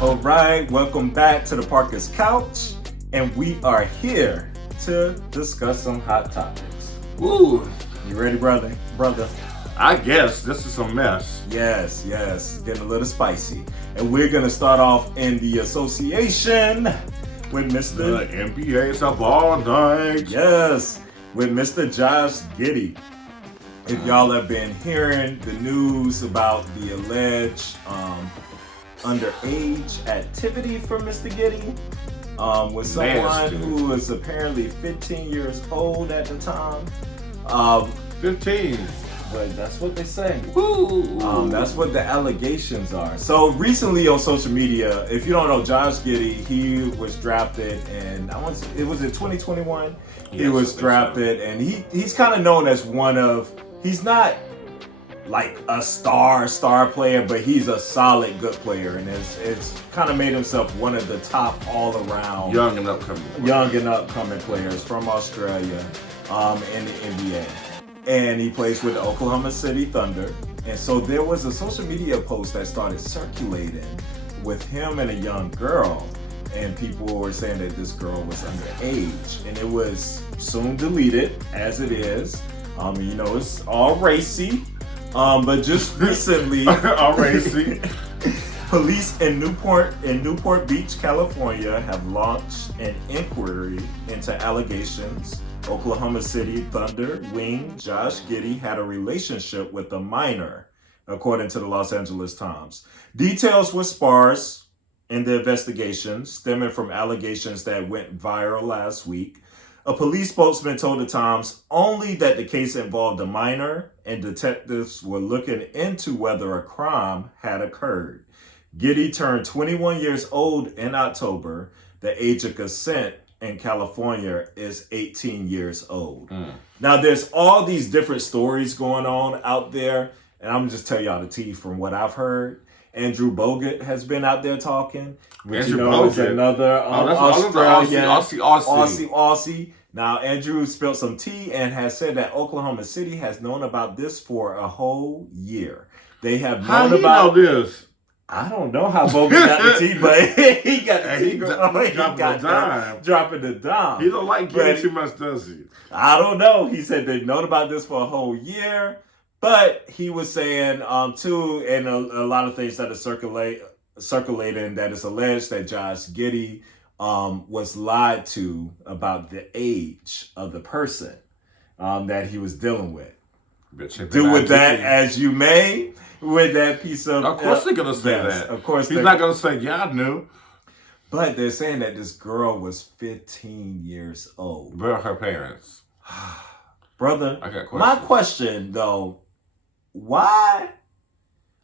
All right, welcome back to the Parker's Couch, and we are here to discuss some hot topics. Ooh, You ready, brother? I guess this is a mess. Yes, getting a little spicy. And we're gonna start off in the association with The Mr. NBA's up all night. Yes, with Mr. Josh Giddey. If y'all have been hearing the news about the alleged underage activity from Mr. Giddey, with someone Nasty. who was apparently 15 years old at the time. 15. But that's what they say. Woo. That's what the allegations are. So recently on social media, if you don't know Josh Giddey, he was drafted in it was in 2021. He Yes, was I think drafted, and he's kind of known as he's not like a star player, but he's a solid good player, and it's kind of made himself one of the top all around Young and upcoming players from Australia in the NBA. And he plays with the Oklahoma City Thunder. And so there was a social media post that started circulating with him and a young girl. And people were saying that this girl was underage. And it was soon deleted, as it is. It's all racy. But just recently, All racy. Police in Newport Beach, California, have launched an inquiry into allegations Oklahoma City Thunder wing Josh Giddey had a relationship with a minor, according to the Los Angeles Times. Details were sparse in the investigation, stemming from allegations that went viral last week. A police spokesman told the Times only that the case involved a minor and detectives were looking into whether a crime had occurred. Giddey turned 21 years old in October. The age of consent in California is 18 years old. Now, there's all these different stories going on out there, and I'm just tell y'all the tea from what I've heard. Andrew Bogut has been out there talking, which Andrew is Bogut. another Australian Aussie. Now, Andrew spilled some tea and has said that Oklahoma City has known about this for a whole year. They have known How he about know this? I don't know how Bogut got the tea, but he got the tea. Dropping the dime. He don't like getting too much, does he? I don't know. He said they've known about this for a whole year, but he was saying too, and a lot of things that are circulating that it's alleged that Josh Giddey was lied to about the age of the person that he was dealing with. Do with that as you may. With that piece of... Of course they're going to say that. Of course. He's not going to say, yeah, I knew. But they're saying that this girl was 15 years old. Where are her parents? Brother, I got questions. My question, though, why...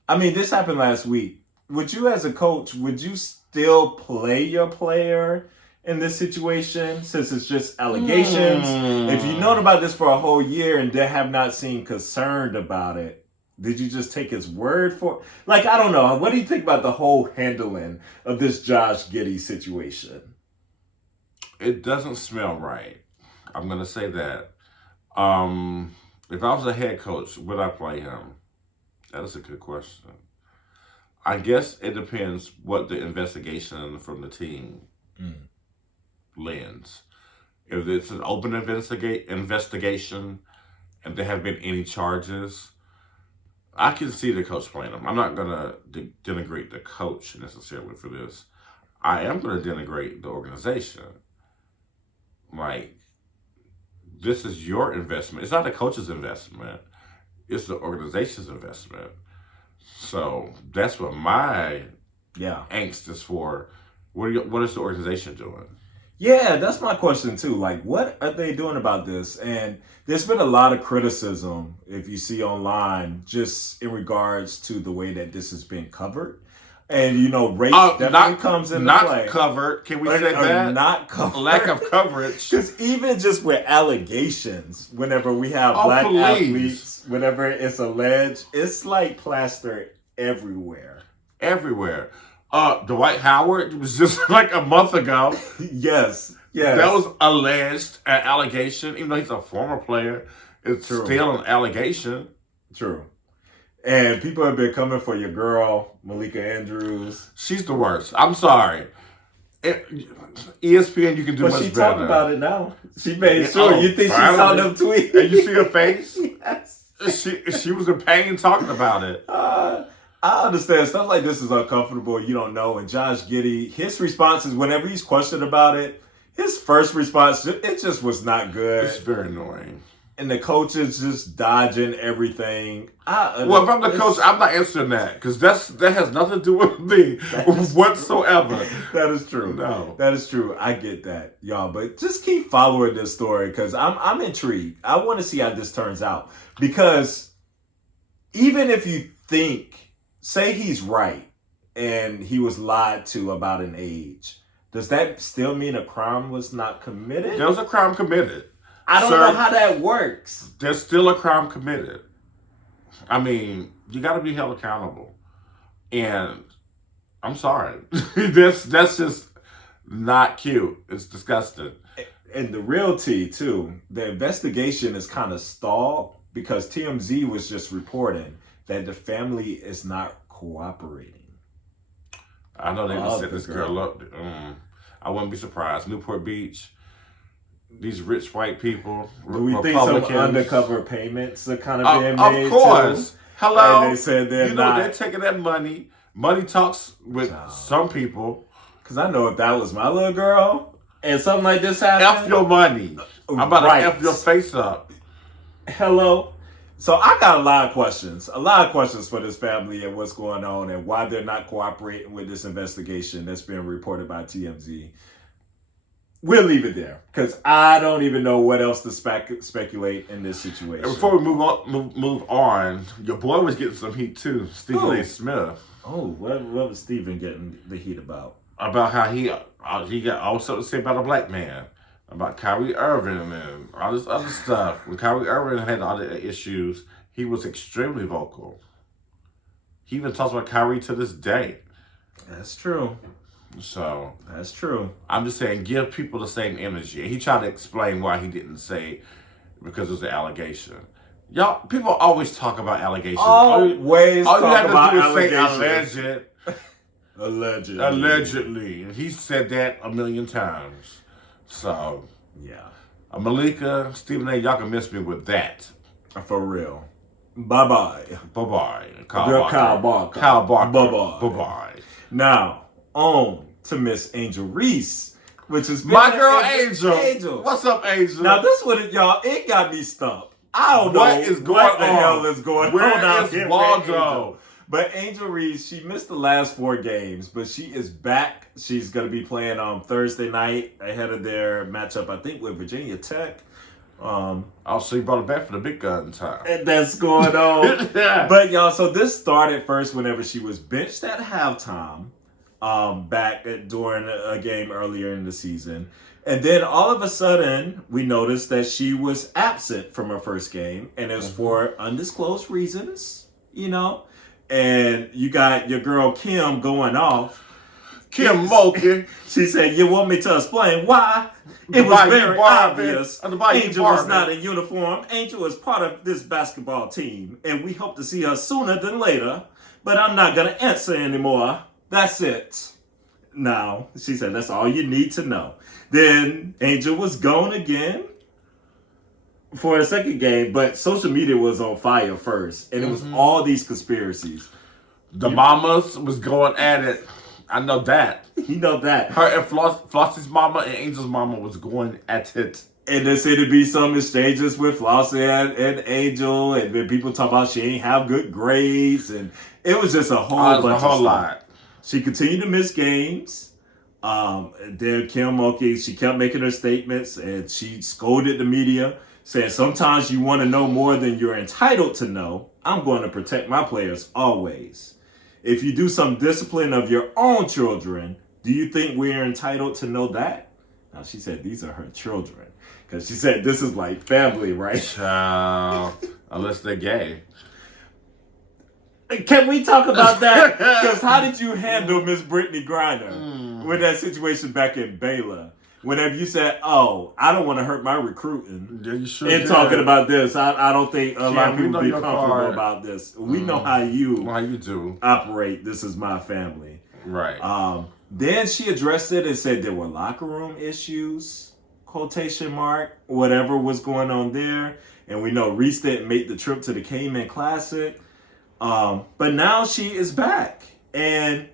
I mean, this happened last week. Would you, as a coach, would you still play your player in this situation, since it's just allegations? If you've known about this for a whole year and they have not seemed concerned about it, did you just take his word for? Like, I don't know. What do you think about the whole handling of this Josh Giddey situation? It doesn't smell right. I'm going to say that. If I was a head coach, would I play him? That is a good question. I guess it depends what the investigation from the team lends. If it's an open investigation and there have been any charges, I can see the coach playing him. I'm not going to denigrate the coach necessarily for this. I am going to denigrate the organization. Like, this is your investment. It's not the coach's investment. It's the organization's investment. So that's what my angst is for. What is the organization doing? Yeah, that's my question too. Like, what are they doing about this? And there's been a lot of criticism, if you see online, just in regards to the way that this has been covered. And, race definitely comes into play. Not covered. Can we say that? Not covered. Lack of coverage. Because even just with allegations, whenever we have black athletes, whenever it's alleged, it's like plastered everywhere. Everywhere. Dwight Howard was just like a month ago. Yes. That was alleged, an allegation. Even though he's a former player, it's still an allegation. True. And people have been coming for your girl, Malika Andrews. She's the worst. I'm sorry. ESPN, you can do much better. But she talked about it now. She made sure. You think she saw them tweets? And you see her face? Yes. She was in pain talking about it. I understand. Stuff like this is uncomfortable. You don't know. And Josh Giddey, his response is whenever he's questioned about it, his first response, it just was not good. It's very annoying. And the coach is just dodging everything. Well, if I'm the coach, I'm not answering that because that has nothing to do with me whatsoever. That is true. No, that is true. I get that, y'all. But just keep following this story because I'm intrigued. I want to see how this turns out because even if you think, say he's right and he was lied to about an age, does that still mean a crime was not committed? There was a crime committed. I don't know how that works. There's still a crime committed. I mean, you got to be held accountable. And I'm sorry. that's just not cute. It's disgusting. And the real tea, too, the investigation is kind of stalled because TMZ was just reporting that the family is not cooperating. I know they just set this girl up. I wouldn't be surprised. Newport Beach. These rich white people, do we think some undercover payments are kind of being made? Of course. Too? Hello. And they said they're not. They're taking that money. Money talks with some people. Because I know if that was my little girl and something like this happened. F your money. I'm about to F your face up. Hello. So I got a lot of questions for this family and what's going on and why they're not cooperating with this investigation that's being reported by TMZ. We'll leave it there because I don't even know what else to speculate in this situation. And before we move on, your boy was getting some heat too, Stephen A. Smith. Oh, what was Stephen getting the heat about? About how he got all something to say about a black man, about Kyrie Irving and all this other stuff. When Kyrie Irving had all the issues, he was extremely vocal. He even talks about Kyrie to this day. That's true. So that's true. I'm just saying, give people the same energy. And he tried to explain why he didn't say because it was an allegation. Y'all, people always talk about allegations. Always all talk about allegations. Say allegedly. Allegedly. And he said that a million times. So yeah. Malika, Stephen A., y'all can miss me with that. For real. Bye-bye. Bye-bye. Kyle Barker. Bye-bye. Bye-bye. Now, on to Miss Angel Reese, which is my girl Angel. What's up, Angel? Now this one, y'all, it got me stumped. I don't know what the hell is going on out here. Waldo? But Angel Reese, she missed the last 4 games, but she is back. She's going to be playing on Thursday night ahead of their matchup, I think, with Virginia Tech. So you brought it back for the big gun time. And that's going on. But y'all, so this started first whenever she was benched at halftime. During a game earlier in the season. And then all of a sudden, we noticed that she was absent from her first game. And it was for undisclosed reasons, you know. And you got your girl Kim going off. Kim Mulkey. She said, you want me to explain why? It was very obvious. Angel was not in uniform. Angel is part of this basketball team. And we hope to see her sooner than later. But I'm not going to answer anymore. That's it. Now, she said, that's all you need to know. Then Angel was gone again for a second game, but social media was on fire first. And it was all these conspiracies. The mamas was going at it. I know that. You know that. Her and Flossie's mama and Angel's mama was going at it. And there said to be some exchanges with Flossie and Angel. And then people talk about she ain't have good grades. And it was just a whole bunch of stuff. She continued to miss games. Then Kim Mulkey, she kept making her statements and she scolded the media, saying sometimes you want to know more than you're entitled to know. I'm going to protect my players always. If you do some discipline of your own children, do you think we're entitled to know that? Now, she said these are her children because she said this is like family, right? Child, unless they're gay. Can we talk about that? Because how did you handle Miss Brittany Griner with that situation back in Baylor? whenever you said, "Oh, I don't want to hurt my recruiting," Yeah, you sure and did. talking about this, I don't think a lot of we people know be your comfortable part. about this. We know how you do operate. This is my family, right? Then she addressed it and said there were locker room issues, quotation mark, whatever was going on there. And we know Reese didn't make the trip to the Cayman Classic. But now she is back. And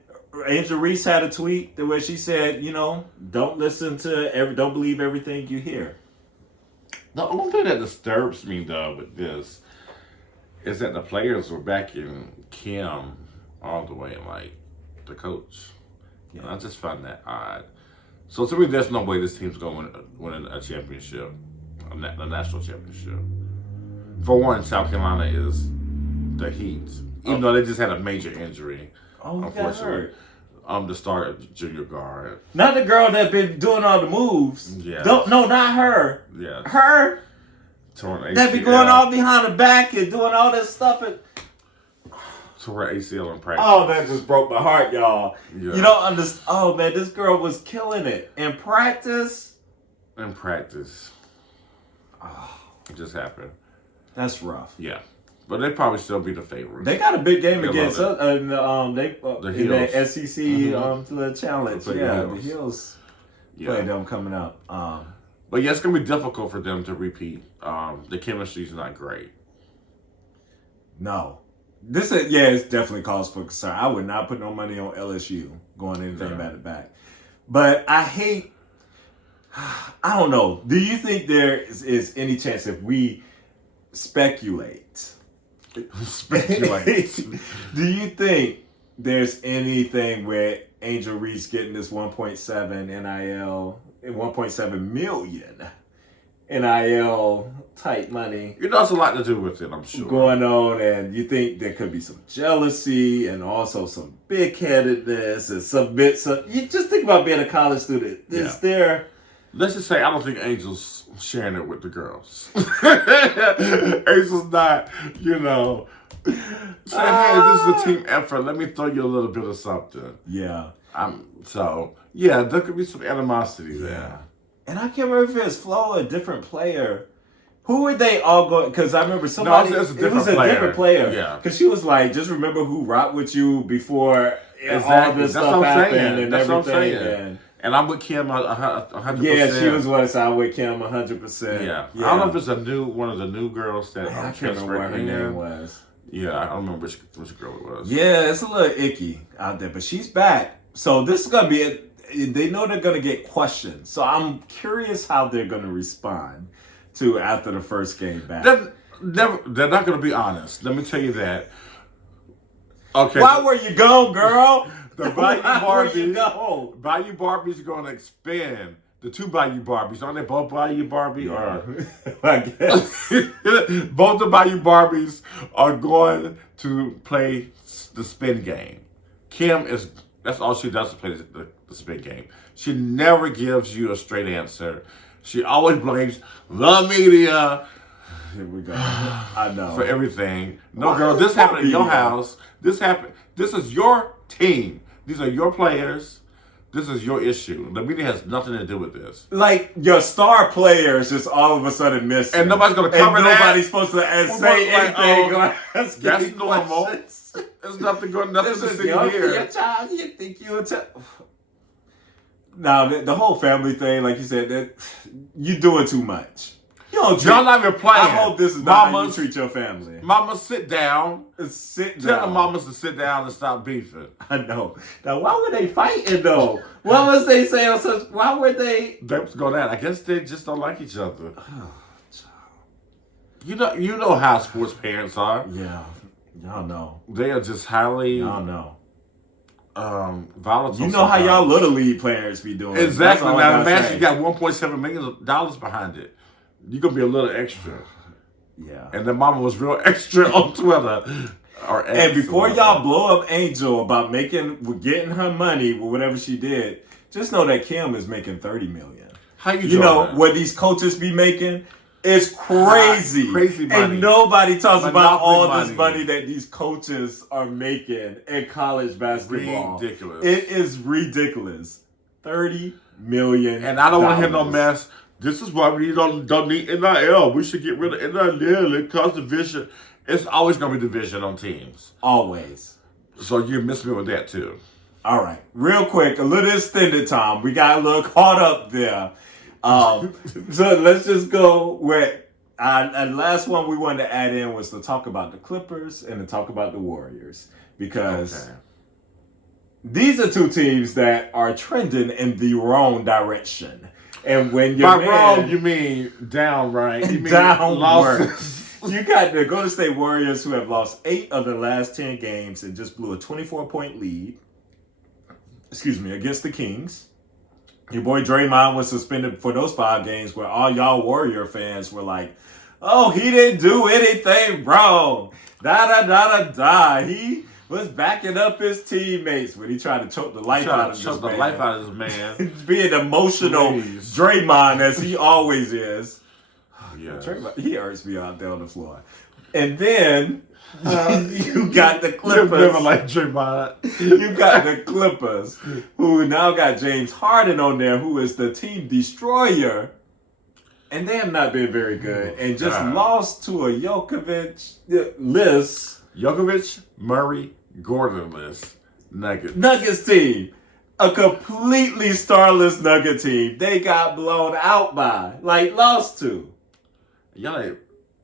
Angel Reese had a tweet where she said, don't don't believe everything you hear. The only thing that disturbs me, though, with this is that the players were backing Kim all the way, like the coach. Yeah. And I just find that odd. So to me, there's no way this team's going to win a championship, a national championship. For one, South Carolina is the Heat, even though they just had a major injury. Oh, unfortunately. The star junior guard. Not the girl that been doing all the moves. Yeah. No, not her. Yeah. Her. Torn ACL. That be going all behind the back and doing all this stuff. Tore ACL in practice. Oh, that just broke my heart, y'all. Yeah. You don't understand. Oh, man, this girl was killing it. In practice. Oh, it just happened. That's rough. Yeah. But they probably still be the favorites. They got a big game against us. In the SEC the challenge. The Heels play them coming up. But yeah, it's going to be difficult for them to repeat. The chemistry's not great. No. It's definitely cause for concern. I would not put no money on LSU going anything back. But I don't know. Do you think there is any chance if we speculate? Do you think there's anything where Angel Reese getting this 1.7 NIL, 1.7 million NIL type money? There's a lot to do with it, I'm sure. Going on, and you think there could be some jealousy and also some big-headedness and some bits of... You just think about being a college student. Is there... Let's just say I don't think Angel's sharing it with the girls. Angel's not, say, hey, this is a team effort. Let me throw you a little bit of something. Yeah. There could be some animosity there. Yeah. And I can't remember if it was Flo or a different player. Who were they all going? Because I remember somebody. No, it was a different player. Yeah. Because she was like, just remember who rocked with you before all this stuff happened and everything. And I'm with Kim 100%. Yeah, she was what I'm with Kim 100%. Yeah. I don't know if it's one of the new girls that I can't remember what her name was. Yeah, I don't remember which girl it was. Yeah, it's a little icky out there, but she's back. So this is gonna be they know they're gonna get questions. So I'm curious how they're gonna respond to after the first game back. They're not gonna be honest. Let me tell you that. Okay. Why were you gone, girl? The Bayou Barbie's going to expand. The two Bayou Barbies. Aren't they both Bayou Barbie? Or I guess. Both the Bayou Barbies are going to play the spin game. Kim that's all she does to play the spin game. She never gives you a straight answer. She always blames the media. Here we go. I know. For everything. No, girl, this happened in your house. This is your team. These are your players. This is your issue. The media has nothing to do with this. Like, your star players just all of a sudden missing. And nobody's going to cover that. Nobody's supposed to say anything. That's normal. There's nothing to see here. Your child, you think you Now, the whole family thing, like you said, you're doing too much. Y'all not even playing. I hope this is not how you treat your family. Mama, sit down. Tell the mamas to sit down and stop beefing. I know. Now, why were they fighting, though? What was they saying? Why were they... They was going at. I guess they just don't like each other. You know how sports parents are. Yeah. Y'all know. They are just highly... Y'all know. Volatile. You know how y'all Little League players be doing. Exactly. Now, imagine you got $1.7 million behind it. You're going to be a little extra. Yeah. And the mama was real extra on Twitter. And before y'all blow up Angel about getting her money with whatever she did, just know that Kim is making $30 million. How you know that? What these coaches be making is crazy. Crazy money. And nobody talks about all this money that these coaches are making in college basketball. Ridiculous. It is ridiculous. $30 million. And I don't want to hear no mess. This is why we don't need NIL. We should get rid of NIL. It causes division. It's always going to be division on teams. Always. So you miss me with that too. All right. Real quick, a little extended time. We got a little caught up there. So let's just go with... And last one we wanted to add in was to talk about the Clippers and to talk about the Warriors. Because these are two teams that are trending in the wrong direction. And when you're wrong, you mean downright. You mean downward. You got the Golden State Warriors, who have lost 8 of the last 10 games and just blew a 24-point lead. Against the Kings. Your boy Draymond was suspended for those 5 games, where all y'all Warrior fans were like, "Oh, he didn't do anything wrong. He was backing up his teammates when he tried to choke the life out of this man. Being emotional, please. Draymond, as he always is. Yes. Draymond, he hurts me out there on the floor. And then you got the Clippers. Never like Draymond. You got the Clippers, who now got James Harden on there, who is the team destroyer. And they have not been very good. And just lost to a Jokic list. Jokic, Murray, Gordon list. Nuggets team. A completely starless Nugget team. They got blown out by. Lost to. Y'all like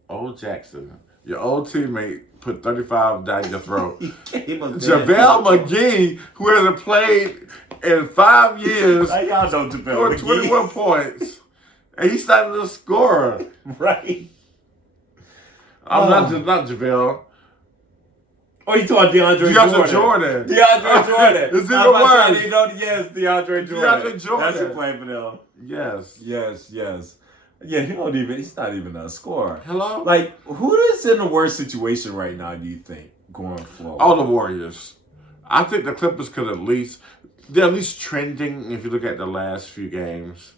old Jackson. Your old teammate put 35 down your throat. JaVale McGee, who hasn't played in 5 years. Y'all know JaVale McGee. 21 points. And he's not a scorer. Right. I'm not JaVale. Oh, you talking DeAndre Jordan. DeAndre Jordan. It's even worse. Yes, DeAndre Jordan. DeAndre Jordan. That's who playing for them. Yes. Yeah, he's not even a scorer. Hello? Who is in the worst situation right now, do you think, going forward? Oh, the Warriors. I think the Clippers could they're at least trending, if you look at the last few games,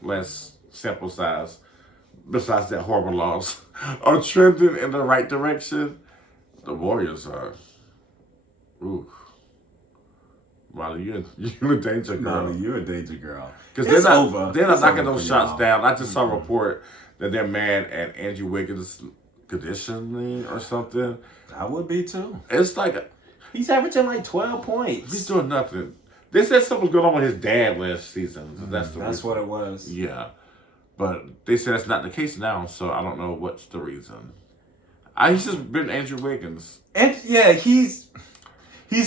less sample size, besides that horrible loss, are trending in the right direction. The Warriors are. Ooh. Molly, you're a danger girl. Molly, you're a danger girl. Because they're not knocking those shots down. I just saw a report that they're mad at Andrew Wiggins' conditioning or something. I would be too. It's like he's averaging 12 points. He's doing nothing. They said something was going on with his dad last season. That's what it was. Yeah. But they said that's not the case now, so I don't know what's the reason. He's just been Andrew Wiggins. And yeah, he's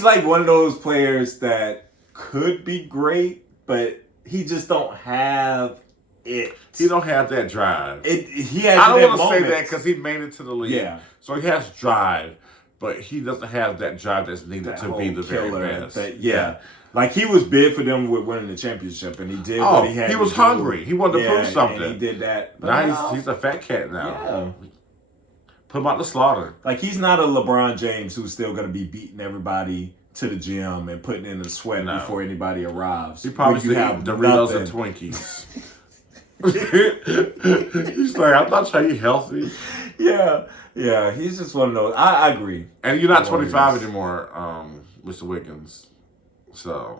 like one of those players that could be great, but he just don't have it. He don't have that drive. He has. I don't want to say that because he made it to the league. Yeah. So he has drive, but he doesn't have that drive that's needed to be the very best. Yeah. He was big for them with winning the championship, and he did what he had. He was hungry. He wanted to prove something. And he did that. Now he's a fat cat now. Yeah. Put him out the slaughter. He's not a LeBron James who's still going to be beating everybody to the gym and putting in the sweat before anybody arrives. He probably still eating Doritos and Twinkies. He's like, I'm not trying to eat healthy. Yeah, he's just one of those. I agree. And you're not 25 anymore, Mr. Wiggins. So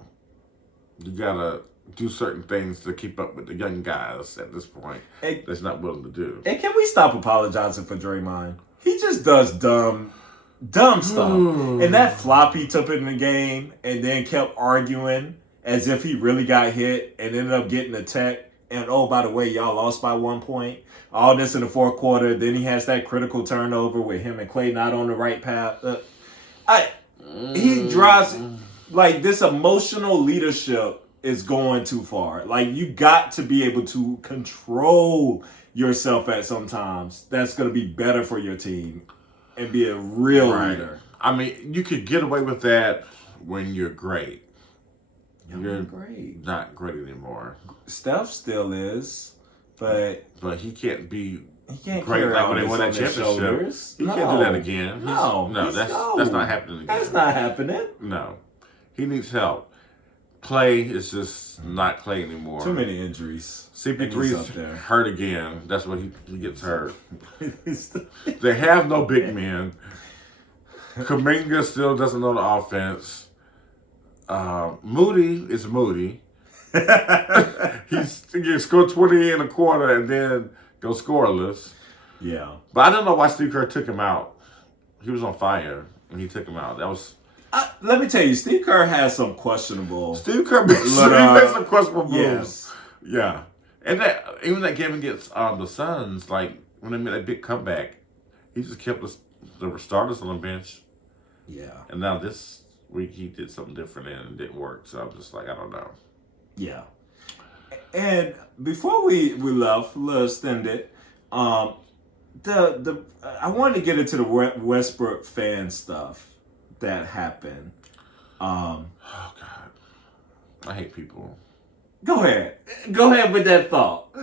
you gotta do certain things to keep up with the young guys at this point that's not willing to do. And can we stop apologizing for Draymond? He just does dumb stuff. And that flop he took in the game and then kept arguing as if he really got hit and ended up getting a tech. And oh, by the way, y'all lost by 1 point. All this in the fourth quarter. Then he has that critical turnover with him and Clay not on the right path. He drives this emotional leadership is going too far. You got to be able to control yourself at sometimes. That's going to be better for your team and be a real leader. I mean, you could get away with that when you're great. You're great. Not great anymore. Steph still is, but he can't be. He can't great carry when they won that championship. He can't do that again. That's not happening again. That's not happening. No, he needs help. Clay is just not Clay anymore. Too many injuries. CP3's hurt again. That's when he gets hurt. They have no big men. Kuminga still doesn't know the offense. Moody is Moody. He scored 20 in a quarter and then go scoreless. Yeah. But I don't know why Steve Kerr took him out. He was on fire and he took him out. That was. Let me tell you, Steve Kerr has some questionable. Steve Kerr made some questionable moves. Yes. Yeah. And even that game against the Suns, like when they made that big comeback, he just kept the starters on the bench. Yeah. And now this week he did something different and it didn't work. So I'm just like, I don't know. Yeah. And before we left, let's extend it. I wanted to get into the Westbrook fan stuff that happened. Oh God, I hate people. Go ahead with that thought.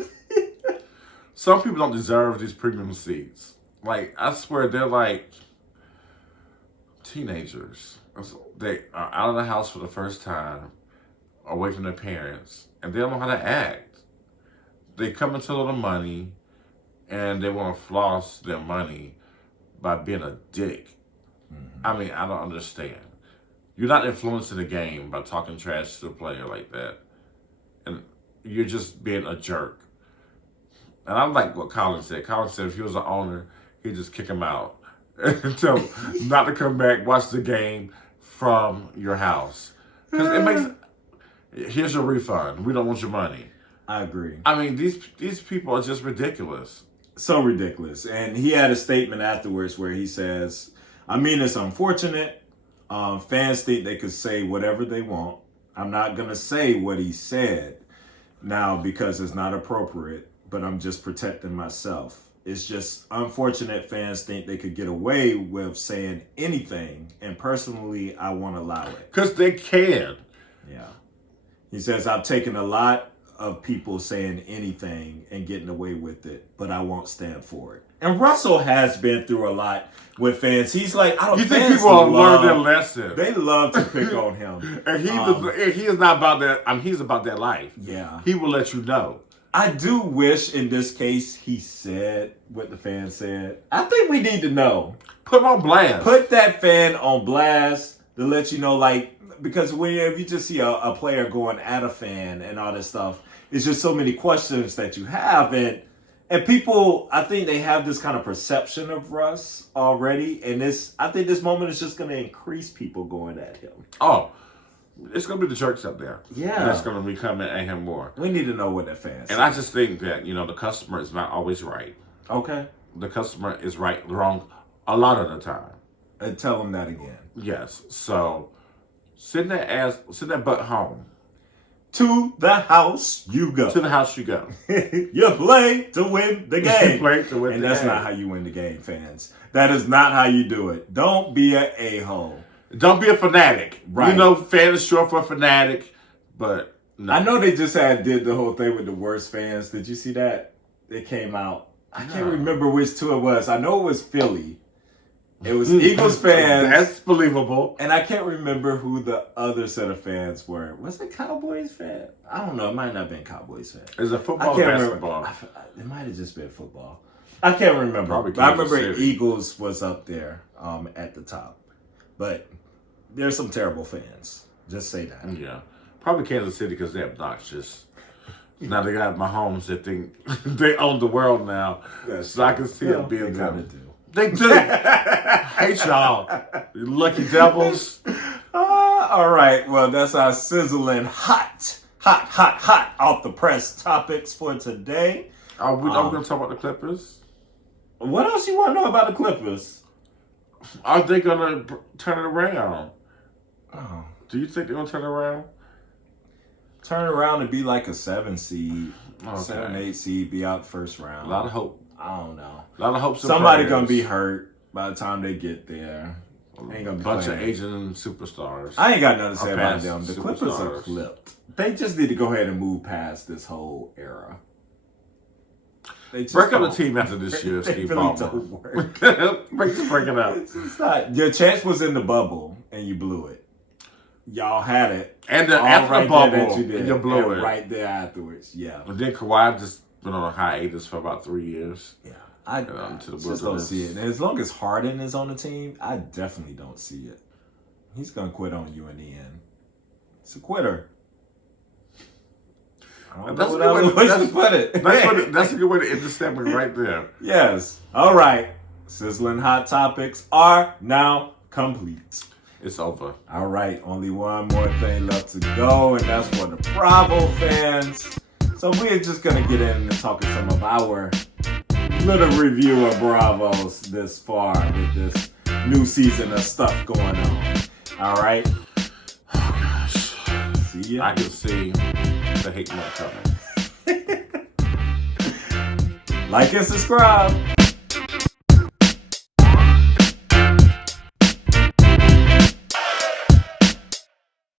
Some people don't deserve these premium seats. Like, I swear they're like teenagers. They are out of the house for the first time, away from their parents, and they don't know how to act. They come into a little money and they want to floss their money by being a dick. Mm-hmm. I mean, I don't understand. You're not influencing the game by talking trash to a player like that. And you're just being a jerk. And I like what Colin said. Colin said if he was an owner, he'd just kick him out. And tell him not to come back, watch the game from your house. Because it makes, here's your refund. We don't want your money. I agree. I mean, these people are just ridiculous. So ridiculous. And he had a statement afterwards where he says, I mean, it's unfortunate. Fans think they could say whatever they want. I'm not going to say what he said now because it's not appropriate, but I'm just protecting myself. It's just unfortunate fans think they could get away with saying anything, and personally, I won't allow it. Because they can. Yeah. He says, I've taken a lot of people saying anything and getting away with it, but I won't stand for it. And Russell has been through a lot with fans. He's like, I don't. You think people will learn their lesson? They love to pick on him, and he is not about that. He's about that life. Yeah, he will let you know. I do wish in this case he said what the fan said. I think we need to know. Put him on blast. Put that fan on blast to let you know, like, because if you just see a player going at a fan and all this stuff, it's just so many questions that you have. And people, I think they have this kind of perception of Russ already. And I think this moment is just going to increase people going at him. Oh, it's going to be the church up there. Yeah. That's going to be coming at him more. We need to know what that fan says. And I just think that, the customer is not always right. Okay. The customer is wrong a lot of the time. And tell them that again. Yes. So send that butt home. To the house you go. To the house you go. You play to win the game. You play to win and the that's game. not how you win the game, fans. That is not how you do it. Don't be an a-hole. Don't be a fanatic. Right. Fan is short for fanatic, but no. I know they just did the whole thing with the worst fans. Did you see that? It came out. I can't remember which two it was. I know it was Philly. It was Eagles fans. That's believable. And I can't remember who the other set of fans were. Was it Cowboys fan? I don't know. It might not have been Cowboys fan. Is it football or basketball? It might have just been football. I can't remember. But I remember Eagles was up there at the top. But there's some terrible fans. Just say that. Yeah. Probably Kansas City because they're obnoxious. Now they got Mahomes that think they own the world now. So I can see it being them. They do. Hate y'all. You lucky devils. All right. Well, that's our sizzling hot off the press topics for today. Are we going to talk about the Clippers? What else you want to know about the Clippers? Are they going to turn it around? Oh. Do you think they're going to turn it around? Turn around and be like a 7 seed, okay. 7, 8 seed, be out first round. A lot of hope. I don't know. A lot of hope. Somebody gonna be hurt by the time they get there. Ain't gonna be bunch of Asian superstars. I ain't got nothing to say about them. The Clippers are clipped. They just need to go ahead and move past this whole era. Break up the team after this year, Steve Ballmer. Break it up. It's not. Your chance was in the bubble, and you blew it. Y'all had it. And after the bubble, and you blew it. Right there afterwards, yeah. And then Kawhi just been on a hiatus for about 3 years. Yeah. I just don't see it. And as long as Harden is on the team, I definitely don't see it. He's going to quit on you in the end. He's a quitter. I don't know what other way to put it. That's a good way to end the segment right there. Yes. All right. Sizzling hot topics are now complete. It's over. All right. Only one more thing left to go, and that's for the Bravo fans. So we're just going to get in and talk some of our little review of Bravos this far with this new season of stuff going on. All right. Oh, gosh. See ya. I can see the hate mail coming. Like and subscribe.